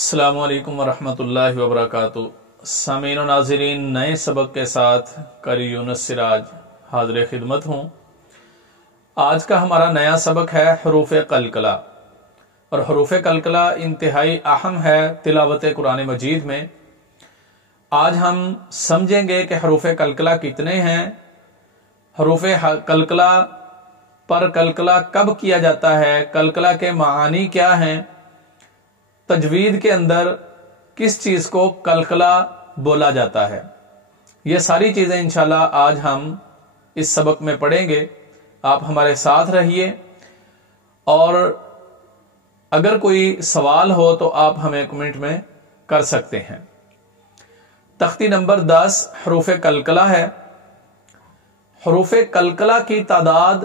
السلام علیکم ورحمۃ اللہ وبرکاتہ۔ سامعین و ناظرین، نئے سبق کے ساتھ قاری یونس سراج حاضر خدمت ہوں۔ آج کا ہمارا نیا سبق ہے حروف قلقلہ، اور حروف قلقلہ انتہائی اہم ہے تلاوت قرآن مجید میں۔ آج ہم سمجھیں گے کہ حروف قلقلہ کتنے ہیں، حروف قلقلہ پر قلقلہ کب کیا جاتا ہے، قلقلہ کے معانی کیا ہیں، تجوید کے اندر کس چیز کو قلقلہ بولا جاتا ہے۔ یہ ساری چیزیں انشاءاللہ آج ہم اس سبق میں پڑھیں گے۔ آپ ہمارے ساتھ رہیے، اور اگر کوئی سوال ہو تو آپ ہمیں کمنٹ میں کر سکتے ہیں۔ تختی نمبر 10 حروف قلقلہ ہے۔ حروف قلقلہ کی تعداد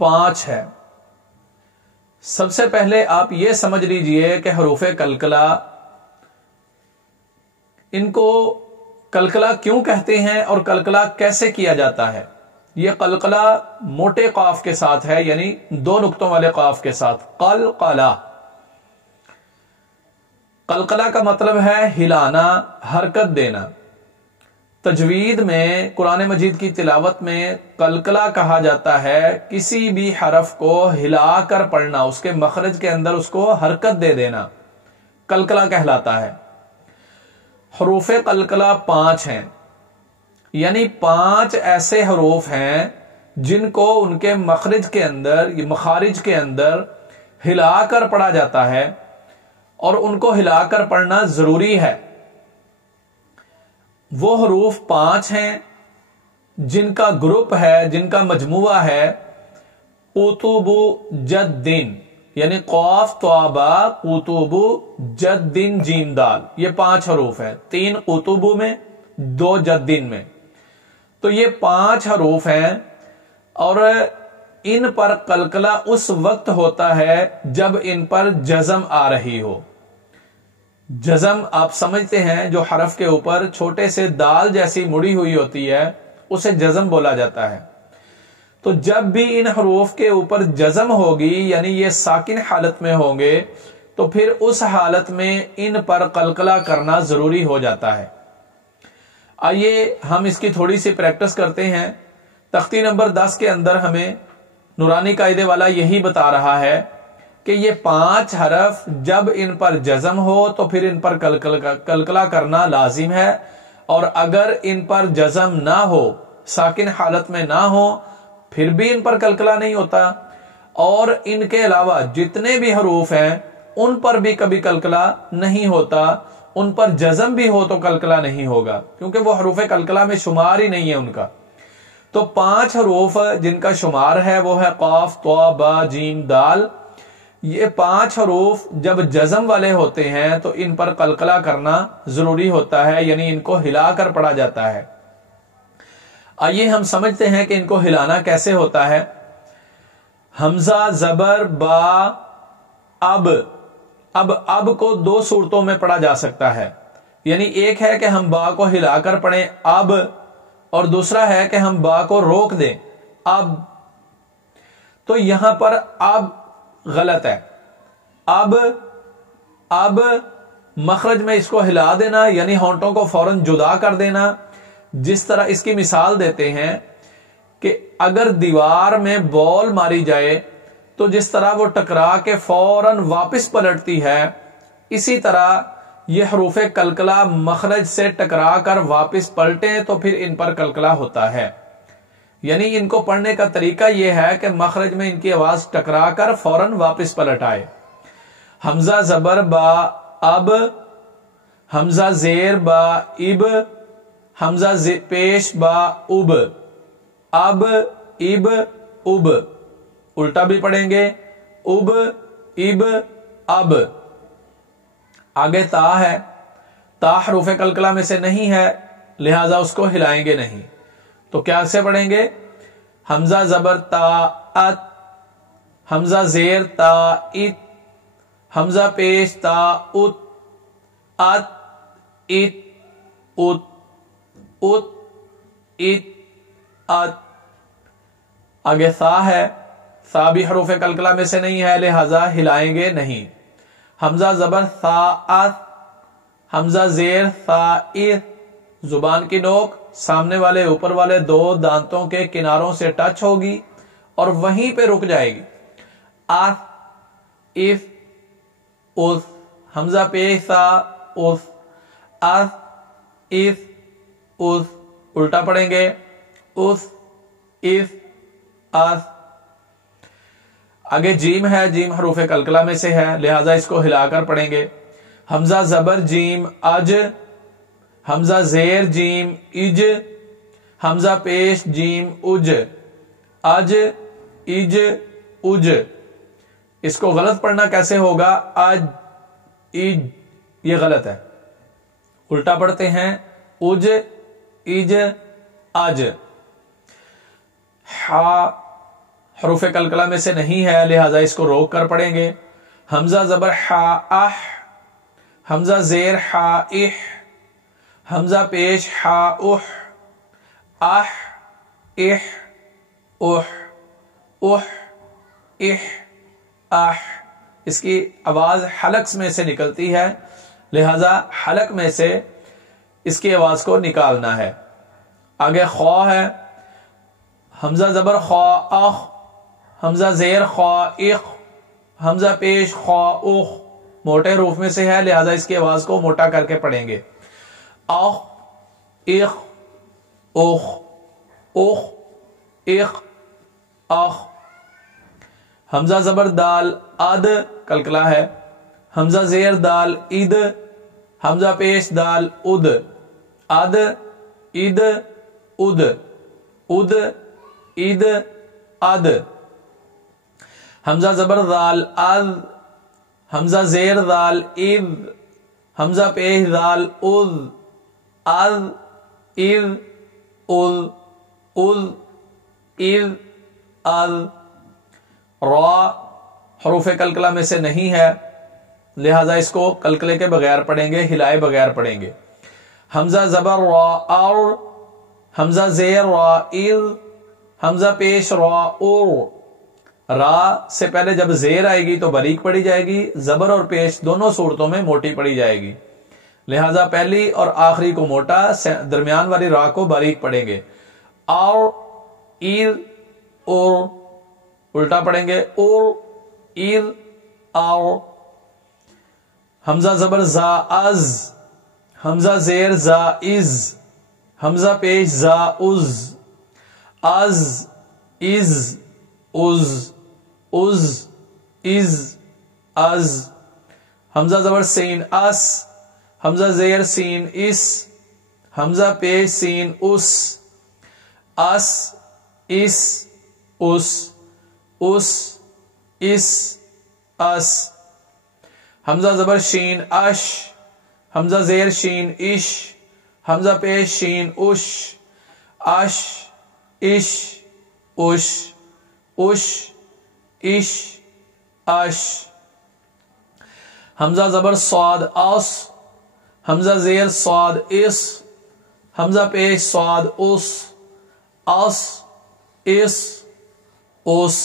5 ہے۔ سب سے پہلے آپ یہ سمجھ لیجئے کہ حروف قلقلہ، ان کو قلقلہ کیوں کہتے ہیں اور قلقلہ کیسے کیا جاتا ہے۔ یہ قلقلہ موٹے قاف کے ساتھ ہے، یعنی 2 نقطوں والے قاف کے ساتھ، قلقلہ۔ قلقلہ کا مطلب ہے ہلانا، حرکت دینا۔ تجوید میں، قرآن مجید کی تلاوت میں قلقلہ کہا جاتا ہے کسی بھی حرف کو ہلا کر پڑھنا، اس کے مخرج کے اندر اس کو حرکت دے دینا، قلقلہ کہلاتا ہے۔ حروف قلقلہ 5 ہیں، یعنی 5 ایسے حروف ہیں جن کو ان کے مخرج کے اندر، مخارج کے اندر ہلا کر پڑھا جاتا ہے، اور ان کو ہلا کر پڑھنا ضروری ہے۔ وہ حروف 5 ہیں جن کا گروپ ہے، جن کا مجموعہ ہے قطب جدن، یعنی قاف طابا قطب جدن جیم دال۔ یہ 5 حروف ہیں، 3 قطب میں، 2 جدن میں۔ تو یہ 5 حروف ہیں، اور ان پر قلقلہ اس وقت ہوتا ہے جب ان پر جزم آ رہی ہو۔ جزم آپ سمجھتے ہیں، جو حرف کے اوپر چھوٹے سے دال جیسی مڑی ہوئی ہوتی ہے، اسے جزم بولا جاتا ہے۔ تو جب بھی ان حروف کے اوپر جزم ہوگی، یعنی یہ ساکن حالت میں ہوں گے، تو پھر اس حالت میں ان پر قلقلہ کرنا ضروری ہو جاتا ہے۔ آئیے ہم اس کی تھوڑی سی پریکٹس کرتے ہیں۔ تختی نمبر 10 کے اندر ہمیں نورانی قاعدے والا یہی بتا رہا ہے کہ یہ 5 حرف جب ان پر جزم ہو تو پھر ان پر قلقلہ کرنا لازم ہے، اور اگر ان پر جزم نہ ہو، ساکن حالت میں نہ ہو، پھر بھی ان پر قلقلہ نہیں ہوتا۔ اور ان کے علاوہ جتنے بھی حروف ہیں ان پر بھی کبھی قلقلہ نہیں ہوتا، ان پر جزم بھی ہو تو قلقلہ نہیں ہوگا، کیونکہ وہ حروف قلقلہ میں شمار ہی نہیں ہے ان کا۔ تو 5 حروف جن کا شمار ہے وہ ہے قاف، طا، با، جیم، دال۔ یہ 5 حروف جب جزم والے ہوتے ہیں تو ان پر قلقلہ کرنا ضروری ہوتا ہے، یعنی ان کو ہلا کر پڑھا جاتا ہے۔ آئیے ہم سمجھتے ہیں کہ ان کو ہلانا کیسے ہوتا ہے۔ حمزہ زبر با اب کو 2 صورتوں میں پڑھا جا سکتا ہے، یعنی ایک ہے کہ ہم با کو ہلا کر پڑھیں اب، اور دوسرا ہے کہ ہم با کو روک دیں اب۔ تو یہاں پر اب غلط ہے۔ اب مخرج میں اس کو ہلا دینا، یعنی ہونٹوں کو فوراً جدا کر دینا۔ جس طرح اس کی مثال دیتے ہیں کہ اگر دیوار میں بال ماری جائے تو جس طرح وہ ٹکرا کے فوراً واپس پلٹتی ہے، اسی طرح یہ حروف قلقلہ مخرج سے ٹکرا کر واپس پلٹیں تو پھر ان پر قلقلہ ہوتا ہے۔ یعنی ان کو پڑھنے کا طریقہ یہ ہے کہ مخرج میں ان کی آواز ٹکرا کر فوراً واپس پلٹ آئے۔ حمزہ زبر با اب، حمزہ زیر با اب، حمزہ پیش با اب، اب اب، الٹا بھی پڑھیں گے اب اب۔ آگے تا ہے، تا حروف قلقلہ میں سے نہیں ہے، لہذا اس کو ہلائیں گے نہیں، تو کیا سے پڑھیں گے؟ حمزہ زبر تا ات، حمزہ زیر تا ات، حمزہ پیش تا ات، ات ات ات، ات ات ات۔ آگے سا ہے، سا بھی حروف قلقلہ میں سے نہیں ہے، لہذا ہلائیں گے نہیں۔ حمزہ زبر ثا اث، حمزہ زیر ثا اث، زبان کی نوک سامنے والے اوپر والے دو دانتوں کے کناروں سے ٹچ ہوگی اور وہیں پہ رک جائے گی. اث اف اس، حمزہ پیش سا اس، اث اف اس، الٹا پڑھیں گے اس اف اس. آگے جیم ہے، جیم حروف قلقلہ میں سے ہے لہذا اس کو ہلا کر پڑھیں گے. حمزہ زبر جیم اج، حمزہ زیر جیم اج، حمزہ پیش جیم اج، اج اج اج. اس کو غلط پڑھنا کیسے ہوگا؟ اج اج، یہ غلط ہے، الٹا پڑھتے ہیں اج اج اج. ہا حروف قلقلہ میں سے نہیں ہے لہذا اس کو روک کر پڑھیں گے. حمزہ زبر ہا اح، حمزہ زیر ہا اح، حمزہ پیش ہا اح، اح اح اح اح اح اح. اس کی آواز حلق میں سے نکلتی ہے لہذا حلق میں سے اس کی آواز کو نکالنا ہے. آگے خوا ہے، حمزہ زبر خوا اخ، حمزہ زیر خوا اخ، حمزہ پیش خوا اخ، موٹے حروف میں سے ہے لہذا اس کی آواز کو موٹا کر کے پڑھیں گے. اخ اخ اخ اخ اخ اخ. حمزہ زبر دال اد، قلقلہ ہے، حمزہ زیر دال اد، حمزہ پیش دال اد، اد اد اد اد اد اد. حمزہ زبر دال از، حمزہ زیر دال اذ، حمزہ پیش دال اذ، از اذ اذ اذ اذ از. را حروف قلقلہ میں سے نہیں ہے لہذا اس کو قلقلے کے بغیر پڑھیں گے، ہلائے بغیر پڑھیں گے. حمزہ زبر را اور، حمزہ زیر را اذ، حمزہ پیش را اور. را سے پہلے جب زیر آئے گی تو باریک پڑھی جائے گی، زبر اور پیش دونوں صورتوں میں موٹی پڑھی جائے گی لہذا پہلی اور آخری کو موٹا، درمیان والی را کو باریک پڑھیں گے. اور ایر اور، الٹا پڑھیں گے اور ایر اور. حمزہ زبر زا از، حمزہ زیر زا از، حمزہ پیش زا از، از از از از از از. حمزہ زبر سین اس، حمزہ زیر سین اس، حمزہ پیش سین اس، اس اس اس اس اس اس. حمزہ زبر شین اش، حمزہ زیر شین اش، حمزہ پیش شین اش، اش اش اش اش اش اش. حمزہ زبر صاد اس، حمزہ زیر صاد اس، حمزہ پیش صاد اس، اس اس اس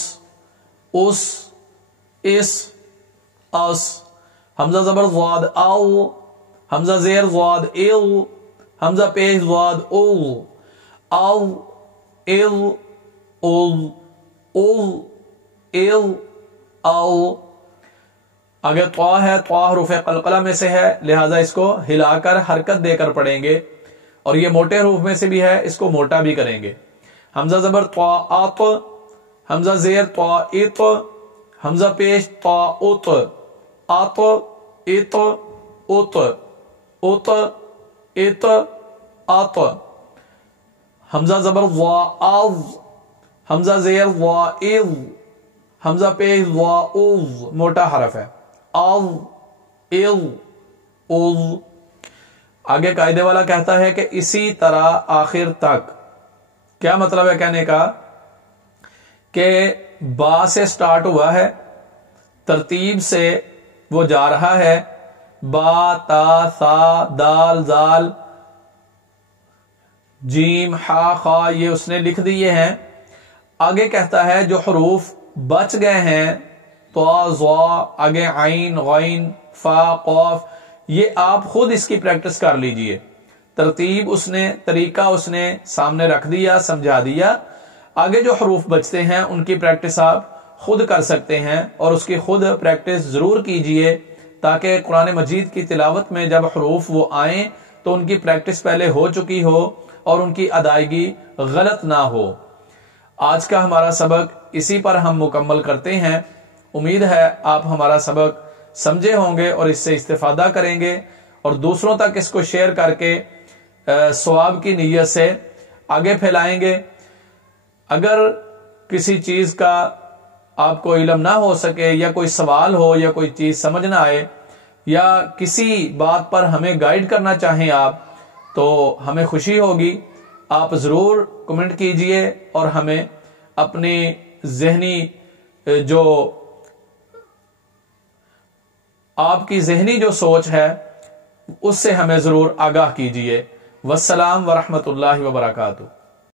اس اس اس. حمزہ زبر ضاد او، حمزہ زیر ضاد او، حمزہ پیش ضاد او، او او او او او او. آگے طا ہے، طا حروف قلقلہ میں سے ہے لہذا اس کو ہلا کر حرکت دے کر پڑھیں گے اور یہ موٹے حروف میں سے بھی ہے، اس کو موٹا بھی کریں گے. حمزہ زبر طا ات، حمزہ زیر طا ات، حمزہ پیش طا ات، ات ات ات ات ات ات. حمزہ زبر وا از، حمزہ زیر وا از، حمزہ پیش وا از، موٹا حرف ہے، از از از. آگے قاعدے والا کہتا ہے کہ اسی طرح آخر تک. کیا مطلب ہے کہنے کا؟ کہ با سے سٹارٹ ہوا ہے، ترتیب سے وہ جا رہا ہے، با تا سا دال زال جیم ہا خا یہ اس نے لکھ دیے ہیں. آگے کہتا ہے جو حروف بچ گئے ہیں، تو زا، آگے عین غین فا قوف، یہ آپ خود اس کی پریکٹس کر لیجئے. ترتیب اس نے، طریقہ اس نے سامنے رکھ دیا، سمجھا دیا. آگے جو حروف بچتے ہیں ان کی پریکٹس آپ خود کر سکتے ہیں، اور اس کی خود پریکٹس ضرور کیجئے تاکہ قرآن مجید کی تلاوت میں جب حروف وہ آئیں تو ان کی پریکٹس پہلے ہو چکی ہو اور ان کی ادائیگی غلط نہ ہو. آج کا ہمارا سبق اسی پر ہم مکمل کرتے ہیں. امید ہے آپ ہمارا سبق سمجھے ہوں گے اور اس سے استفادہ کریں گے، اور دوسروں تک اس کو شیئر کر کے ثواب کی نیت سے آگے پھیلائیں گے. اگر کسی چیز کا آپ کو علم نہ ہو سکے، یا کوئی سوال ہو، یا کوئی چیز سمجھ نہ آئے، یا کسی بات پر ہمیں گائیڈ کرنا چاہیں آپ، تو ہمیں خوشی ہوگی. آپ ضرور کمنٹ کیجئے اور ہمیں اپنی ذہنی جو آپ کی ذہنی جو سوچ ہے اس سے ہمیں ضرور آگاہ کیجئے. والسلام ورحمۃ اللہ وبرکاتہ.